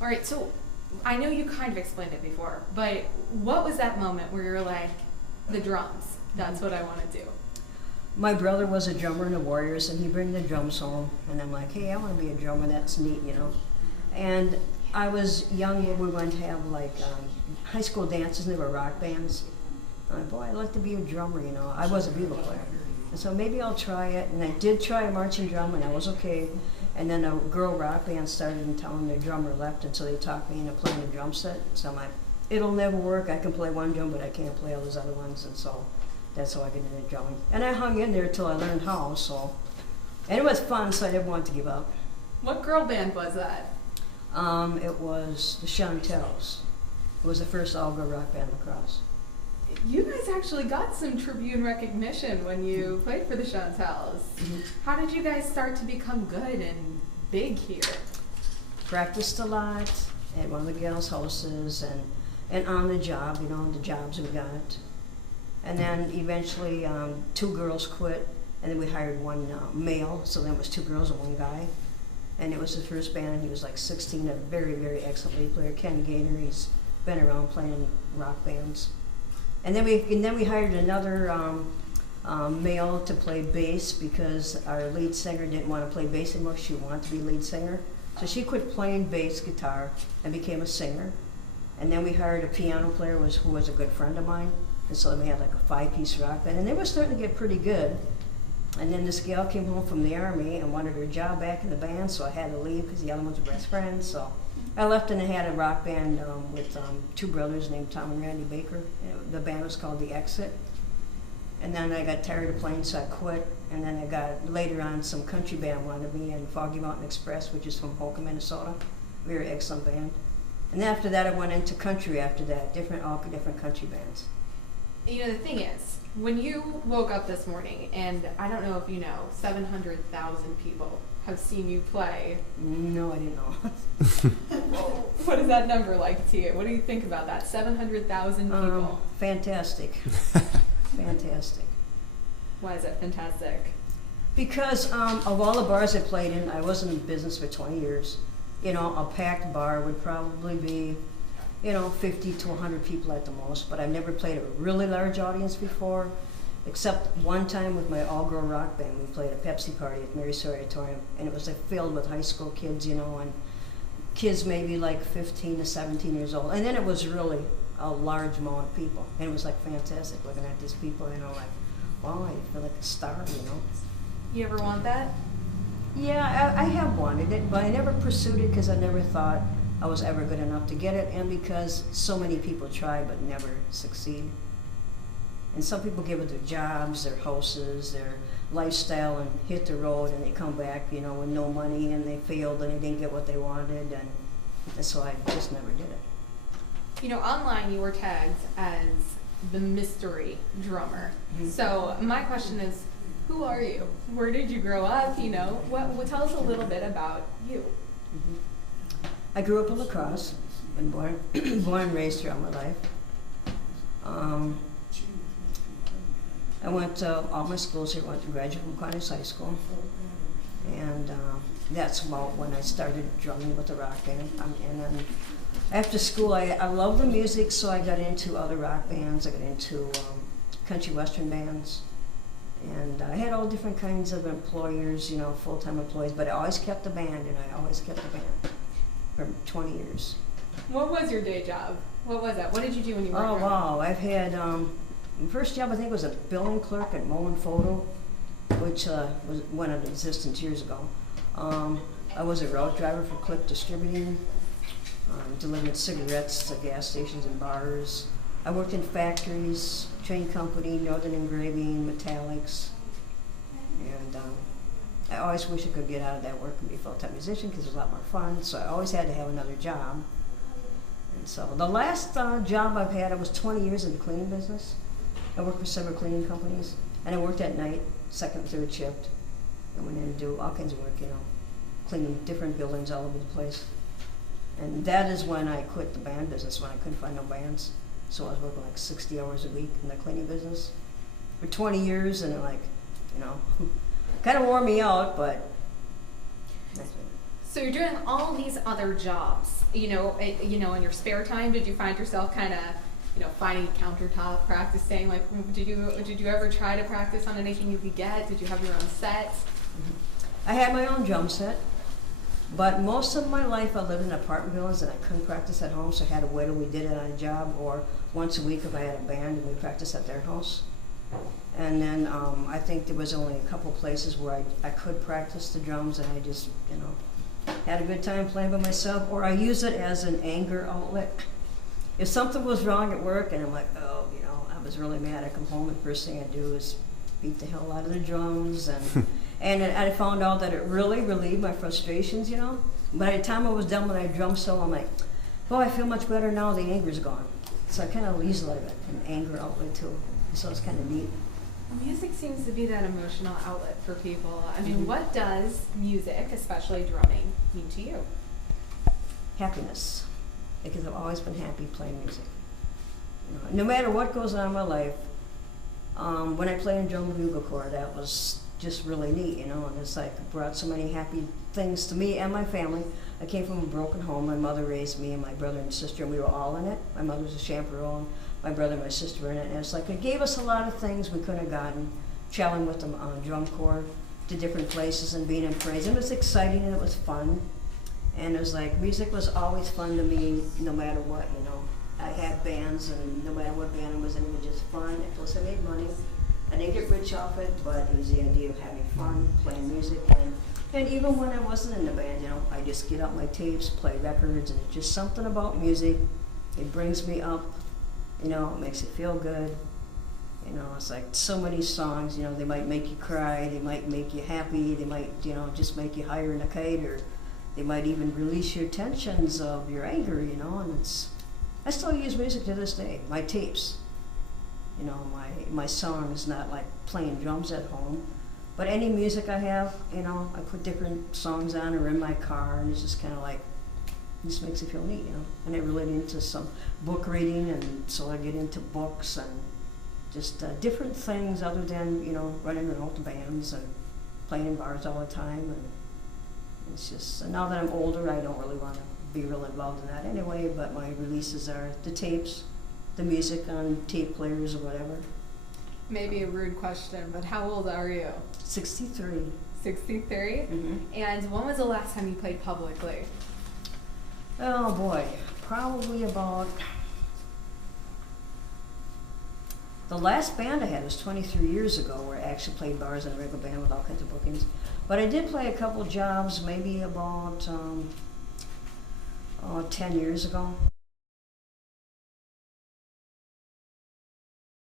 All right, so I know you kind of explained it before, but what was that moment where you're like, the drums, that's what I want to do? My brother was a drummer in the Warriors, and he bring the drums home, and I'm like, hey, I want to be a drummer. That's neat, you know. And I was young when we went to have like high school dances, and they were rock bands. Boy, I'd like to be a drummer, you know. I was a bugle player, and so maybe I'll try it. And I did try a marching drum, and I was okay. And then a girl rock band started in town, and their drummer left, and so they talked me into playing a drum set. So I'm like, it'll never work. I can play one drum, but I can't play all those other ones, and so that's how I got into drumming. And I hung in there till I learned how, so. And it was fun, so I didn't want to give up. What girl band was that? It was the Chantels. It was the first all-girl rock band in La Crosse. You guys actually got some Tribune recognition when you played for the Chantels. Mm-hmm. How did you guys start to become good and big here? Practiced a lot at one of the gals' houses and on the job, you know, the jobs we got. And then eventually 2 girls quit, and then we hired 1 male, so then it was 2 girls and 1 guy. And it was his first band, and he was like 16, a very, very excellent lead player. Ken Gaynor, he's been around playing in rock bands. And then we hired another male to play bass because our lead singer didn't want to play bass anymore. She wanted to be lead singer. So she quit playing bass guitar and became a singer. And then we hired a piano player who was a good friend of mine. And so we had like a 5-piece rock band. And they were starting to get pretty good. And then this gal came home from the Army and wanted her job back in the band, so I had to leave because the other ones were best friends. So I left and I had a rock band with 2 brothers named Tom and Randy Baker. And the band was called The Exit. And then I got tired of playing, so I quit. And then I got, later on, some country band wanted me in Foggy Mountain Express, which is from Holcomb, Minnesota. Very excellent band. And then after that, I went into country after that, all different country bands. You know, the thing is, when you woke up this morning, and I don't know if you know, 700,000 people have seen you play. No, I didn't know. What is that number like to you? What do you think about that? 700,000 people. Fantastic. Fantastic. Why is that fantastic? Because of all the bars I played in, I was in business for 20 years. You know, a packed bar would probably be, 50 to 100 people at the most, but I've never played a really large audience before, except one time with my all-girl rock band. We played a Pepsi party at Mary Sawyer Auditorium, and it was like filled with high school kids, and kids maybe like 15 to 17 years old. And then it was really a large amount of people, and it was like fantastic looking at these people, like, wow, I feel like a star, You ever want that? Yeah, I have wanted it, but I never pursued it because I never thought I was ever good enough to get it, and because so many people try but never succeed. And some people give it their jobs, their houses, their lifestyle, and hit the road, and they come back, with no money, and they failed, and they didn't get what they wanted, and so I just never did it. Online you were tagged as the mystery drummer. Mm-hmm. So my question is, who are you? Where did you grow up? Tell us a little bit about you. Mm-hmm. I grew up in La Crosse, been born and raised here all my life. I went to all my schools here, went to graduate from Aquinas High School, and that's about when I started drumming with the rock band. And then after school, I loved the music, so I got into other rock bands. I got into country western bands, and I had all different kinds of employers, full-time employees, but I always kept the band, and I always kept the band for 20 years. What was your day job? What was that? What did you do when you worked? Oh, wow. I've had, my first job I think was a billing clerk at Mullen Photo, which went out of existence years ago. I was a route driver for Click Distributing, delivered cigarettes to gas stations and bars. I worked in factories, train company, Northern Engraving, Metallics, and I always wish I could get out of that work and be a full-time musician because it was a lot more fun, so I always had to have another job. And so the last job I've had, I was 20 years in the cleaning business. I worked for several cleaning companies, and I worked at night, second, third shift. I went in and do all kinds of work, cleaning different buildings all over the place. And that is when I quit the band business, when I couldn't find no bands. So I was working like 60 hours a week in the cleaning business for 20 years, and kind of wore me out, but that's it. So you're doing all these other jobs, you know, in your spare time. Did you find yourself kind of, finding countertop, practicing? Like, did you ever try to practice on anything you could get? Did you have your own set? I had my own drum set, but most of my life I lived in apartment buildings and I couldn't practice at home, so I had to wait till we did it on a job, or once a week if I had a band and we practiced at their house. And then I think there was only a couple places where I could practice the drums, and I just, had a good time playing by myself, or I use it as an anger outlet. If something was wrong at work and I'm like, oh, I was really mad, I come home and first thing I do is beat the hell out of the drums, and I found out that it really relieved my frustrations, By the time I was done with my drum solo, I'm like, oh, I feel much better now, the anger's gone. So I kind of use it like an anger outlet too, so it's kind of neat. Music seems to be that emotional outlet for people. I mean, what does music, especially drumming, mean to you? Happiness, because I've always been happy playing music. No matter what goes on in my life, when I play in drum bugle corps, that was just really neat, and it's like it brought so many happy things to me and my family. I came from a broken home. My mother raised me and my brother and sister, and we were all in it. My mother was a chaperone. My brother and my sister were in it, and it's like it gave us a lot of things we couldn't have gotten traveling with the drum corps to different places and being in parades. It was exciting and it was fun, and it was like music was always fun to me, no matter what. I had bands, and no matter what band I was in, it was just fun. Plus, I made money. I didn't get rich off it, but it was the idea of having fun, playing music, and even when I wasn't in the band, I just get out my tapes, play records, and it's just something about music. It brings me up. It makes you feel good. It's like so many songs, they might make you cry, they might make you happy, they might, just make you higher in a kite, or they might even release your tensions of your anger, and I still use music to this day, my tapes. My songs, not like playing drums at home, but any music I have, I put different songs on or in my car, and it's just kind of like, it just makes you feel neat, And I relate into some book reading, and so I get into books and just different things other than, running around with bands and playing in bars all the time. And it's just, now that I'm older, I don't really want to be real involved in that anyway, but my releases are the tapes, the music on tape players or whatever. Maybe a rude question, but how old are you? 63. 63? Mm-hmm. And when was the last time you played publicly? Oh boy, probably about, the last band I had was 23 years ago, where I actually played bars in a regular band with all kinds of bookings. But I did play a couple jobs maybe about 10 years ago.